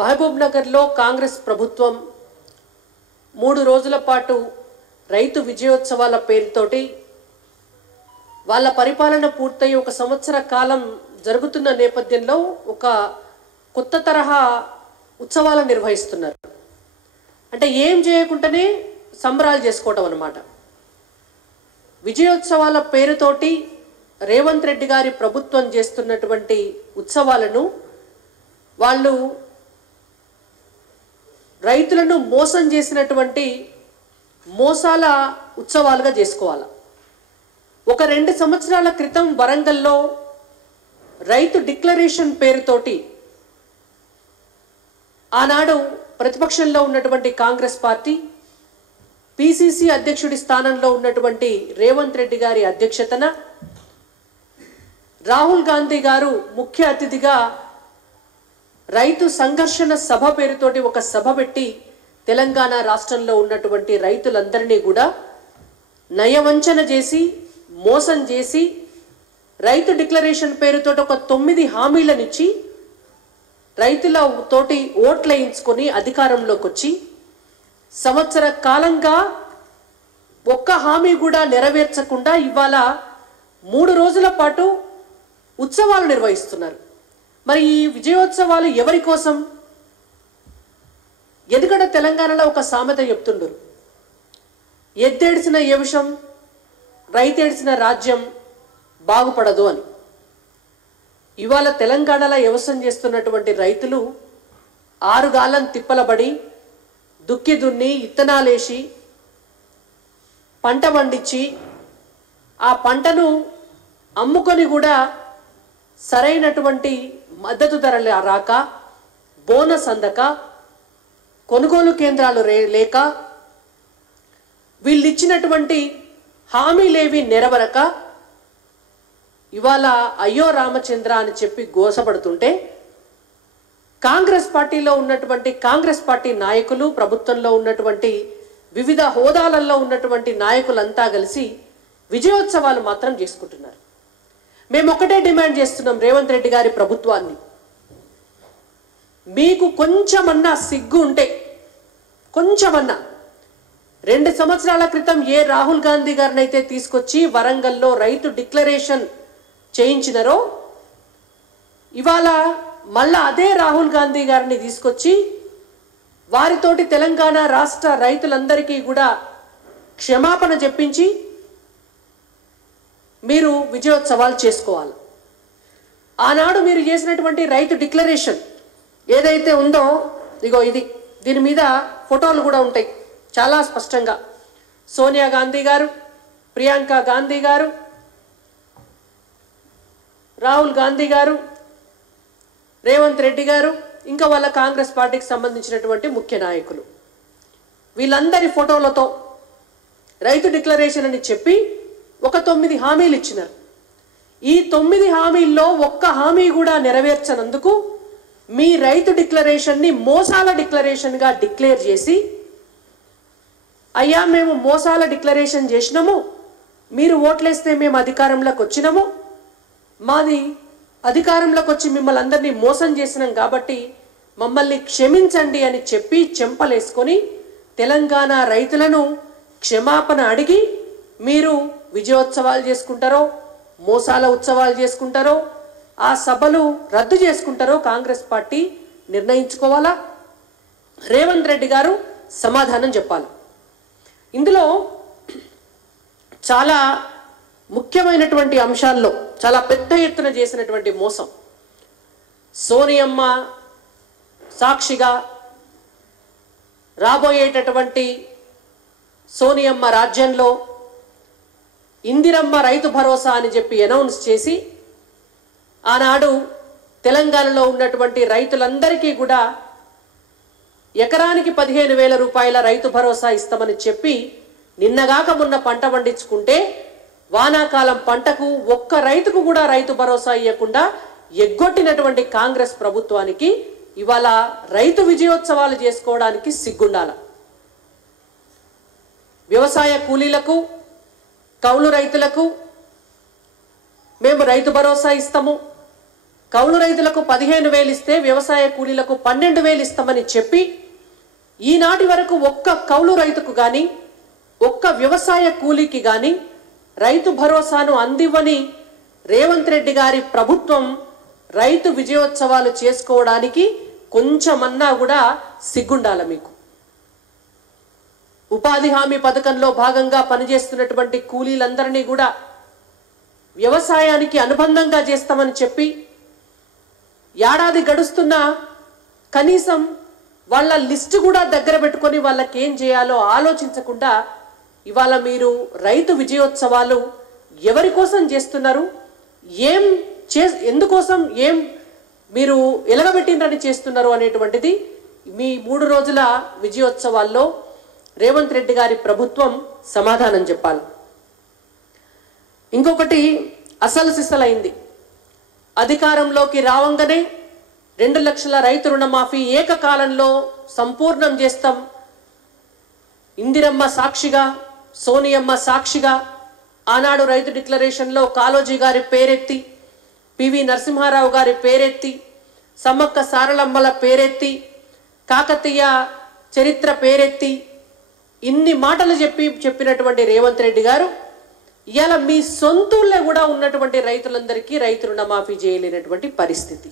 మహబూబ్నగర్లో కాంగ్రెస్ ప్రభుత్వం 3 రోజుల పాటు రైతు విజయోత్సవాల పేరుతోటి వాళ్ళ పరిపాలన పూర్తయి 1 సంవత్సర కాలం జరుగుతున్న నేపథ్యంలో ఒక కొత్త తరహా ఉత్సవాలను నిర్వహిస్తున్నారు. అంటే ఏం చేయకుండానే సంబరాలు చేసుకోవడం అన్నమాట. విజయోత్సవాల పేరుతోటి రేవంత్ రెడ్డి గారి ప్రభుత్వం చేస్తున్నటువంటి ఉత్సవాలను వాళ్ళు రైతులను మోసం చేసినటువంటి మోసాల ఉత్సవాలుగా చేసుకోవాలి. ఒక 2 సంవత్సరాల క్రితం వరంగల్లో రైతు డిక్లరేషన్ పేరుతోటి ఆనాడు ప్రతిపక్షంలో ఉన్నటువంటి కాంగ్రెస్ పార్టీ పిసిసి అధ్యక్షుడి స్థానంలో ఉన్నటువంటి రేవంత్ రెడ్డి గారి అధ్యక్షతన రాహుల్ గాంధీ గారు ముఖ్య అతిథిగా రైతు సంఘర్షణ సభ పేరుతోటి ఒక సభ పెట్టి తెలంగాణ రాష్ట్రంలో ఉన్నటువంటి రైతులందరినీ కూడా నయవంచన చేసి మోసం చేసి రైతు డిక్లరేషన్ పేరుతోటి ఒక 9 హామీలనిచ్చి రైతుల తోటి ఓట్లేయించుకొని అధికారంలోకి వచ్చి సంవత్సర కాలంగా ఒక్క హామీ కూడా నెరవేర్చకుండా ఇవాళ 3 రోజుల పాటు ఉత్సవాలు నిర్వహిస్తున్నారు. మరి ఈ విజయోత్సవాలు ఎవరి కోసం? ఎందుకంటే తెలంగాణలో ఒక సామెత చెప్తుండరు, ఎద్దేడ్చిన యవశం రైతేడ్చిన రాజ్యం బాగుపడదు అని. ఇవాళ తెలంగాణలో వ్యవసాయం చేస్తున్నటువంటి రైతులు 6 గాలం తిప్పలబడి దుక్కి దున్ని ఇత్తనాలేసి పంట పండించి ఆ పంటను అమ్ముకొని కూడా సరైనటువంటి మద్దతు ధరలు రాక, బోనస్ అందక, కొనుగోలు కేంద్రాలు లేక, వీళ్ళు ఇచ్చినటువంటి హామీలేవి నెరవేరక ఇవాళ అయ్యో రామచంద్ర అని చెప్పి గోసపడుతుంటే కాంగ్రెస్ పార్టీలో ఉన్నటువంటి కాంగ్రెస్ పార్టీ నాయకులు, ప్రభుత్వంలో ఉన్నటువంటి వివిధ హోదాలలో ఉన్నటువంటి నాయకులంతా కలిసి విజయోత్సవాలు మాత్రం చేసుకుంటున్నారు. మేము ఒకటే డిమాండ్ చేస్తున్నాం రేవంత్ రెడ్డి గారి ప్రభుత్వాన్ని, మీకు కొంచెమన్నా సిగ్గు ఉంటే, కొంచెమన్నా 2 సంవత్సరాల క్రితం ఏ రాహుల్ గాంధీ గారిని అయితే తీసుకొచ్చి వరంగల్లో రైతు డిక్లరేషన్ చేయించినారో ఇవాళ మళ్ళా అదే రాహుల్ గాంధీ గారిని తీసుకొచ్చి వారితోటి తెలంగాణ రాష్ట్ర రైతులందరికీ కూడా క్షమాపణ చెప్పించి మీరు విజయోత్సవాలు చేసుకోవాలి. ఆనాడు మీరు చేసినటువంటి రైతు డిక్లరేషన్ ఏదైతే ఉందో ఇగో ఇది, దీని మీద ఫోటోలు కూడా ఉంటాయి చాలా స్పష్టంగా. సోనియా గాంధీ గారు, ప్రియాంక గాంధీ గారు, రాహుల్ గాంధీ గారు, రేవంత్ రెడ్డి గారు, ఇంకా వాళ్ళ కాంగ్రెస్ పార్టీకి సంబంధించినటువంటి ముఖ్య నాయకులు, వీళ్ళందరి ఫోటోలతో రైతు డిక్లరేషన్ అని చెప్పి ఒక 9 హామీలు ఇచ్చినారు. ఈ 9 హామీల్లో ఒక్క హామీ కూడా నెరవేర్చనందుకు మీ రైతు డిక్లరేషన్ని మోసాల డిక్లరేషన్గా డిక్లేర్ చేసి, అయ్యా మేము మోసాల డిక్లరేషన్ చేసినాము, మీరు ఓట్లేస్తే మేము అధికారంలోకి వచ్చినాము, మాది అధికారంలోకి వచ్చి మిమ్మల్ని అందరినీ మోసం చేసినాం కాబట్టి మమ్మల్ని క్షమించండి అని చెప్పి చెంపలేసుకొని తెలంగాణ రైతులను క్షమాపణ అడిగి మీరు విజయోత్సవాలు చేసుకుంటారో, మోసాల ఉత్సవాలు చేసుకుంటారో, ఆ సభలు రద్దు చేసుకుంటారో కాంగ్రెస్ పార్టీ నిర్ణయించుకోవాలా. రేవంత్ రెడ్డి గారు సమాధానం చెప్పాలి. ఇందులో చాలా ముఖ్యమైనటువంటి అంశాల్లో చాలా పెద్ద ఎత్తున చేసినటువంటి మోసం, సోనియమ్మ సాక్షిగా రాబోయేటటువంటి సోనియమ్మ రాజ్యంలో ఇందిరమ్మ రైతు భరోసా అని చెప్పి అనౌన్స్ చేసి ఆనాడు తెలంగాణలో ఉన్నటువంటి రైతులందరికీ కూడా ఎకరానికి 15,000 రూపాయల రైతు భరోసా ఇస్తామని చెప్పి నిన్నగాక మొన్న పంట పండించుకుంటే వానాకాలం పంటకు ఒక్క రైతుకు కూడా రైతు భరోసా ఇవ్వకుండా ఎగ్గొట్టినటువంటి కాంగ్రెస్ ప్రభుత్వానికి ఇవాళ రైతు విజయోత్సవాలు చేసుకోవడానికి సిగ్గుండాల. వ్యవసాయ కూలీలకు, కౌలు రైతులకు మేము రైతు భరోసా ఇస్తాము, కౌలు రైతులకు 15,000 ఇస్తే వ్యవసాయ కూలీలకు 12,000 ఇస్తామని చెప్పి ఈనాటి వరకు ఒక్క కౌలు రైతుకు కానీ ఒక్క వ్యవసాయ కూలీకి కానీ రైతు భరోసాను అందివ్వని రేవంత్ రెడ్డి గారి ప్రభుత్వం రైతు విజయోత్సవాలు చేసుకోవడానికి కొంచెమన్నా కూడా సిగ్గుండాల మీకు. ఉపాధి హామీ పథకంలో భాగంగా పనిచేస్తున్నటువంటి కూలీలందరినీ కూడా వ్యవసాయానికి అనుబంధంగా చేస్తామని చెప్పి ఏడాది గడుస్తున్నా కనీసం వాళ్ళ లిస్టు కూడా దగ్గర పెట్టుకొని వాళ్ళకి ఏం చేయాలో ఆలోచించకుండా ఇవాళ మీరు రైతు విజయోత్సవాలు ఎవరి కోసం చేస్తున్నారు, ఎందుకోసం మీరు ఎలగబెట్టినని చేస్తున్నారు అనేటువంటిది మీ 3 రోజుల విజయోత్సవాల్లో రేవంత్ రెడ్డి గారి ప్రభుత్వం సమాధానం చెప్పాలి. ఇంకొకటి అసలు సిసలైంది. అధికారంలోకి రావంగానే 2 లక్షల రైతు రుణమాఫీ ఏకకాలంలో సంపూర్ణం చేస్తాం, ఇందిరమ్మ సాక్షిగా సోనియమ్మ సాక్షిగా ఆనాడు రైతు డిక్లరేషన్లో కాళోజీ గారి పేరెత్తి, పివి నరసింహారావు గారి పేరెత్తి, సమ్మక్క సారలమ్మల పేరెత్తి, కాకతీయ చరిత్ర పేరెత్తి ఇన్ని మాటలు చెప్పినటువంటి రేవంత్ రెడ్డి గారు ఇవాళ మీ సొంతూళ్ళే కూడా ఉన్నటువంటి రైతులందరికీ రైతు రుణమాఫీ చేయలేనటువంటి పరిస్థితి.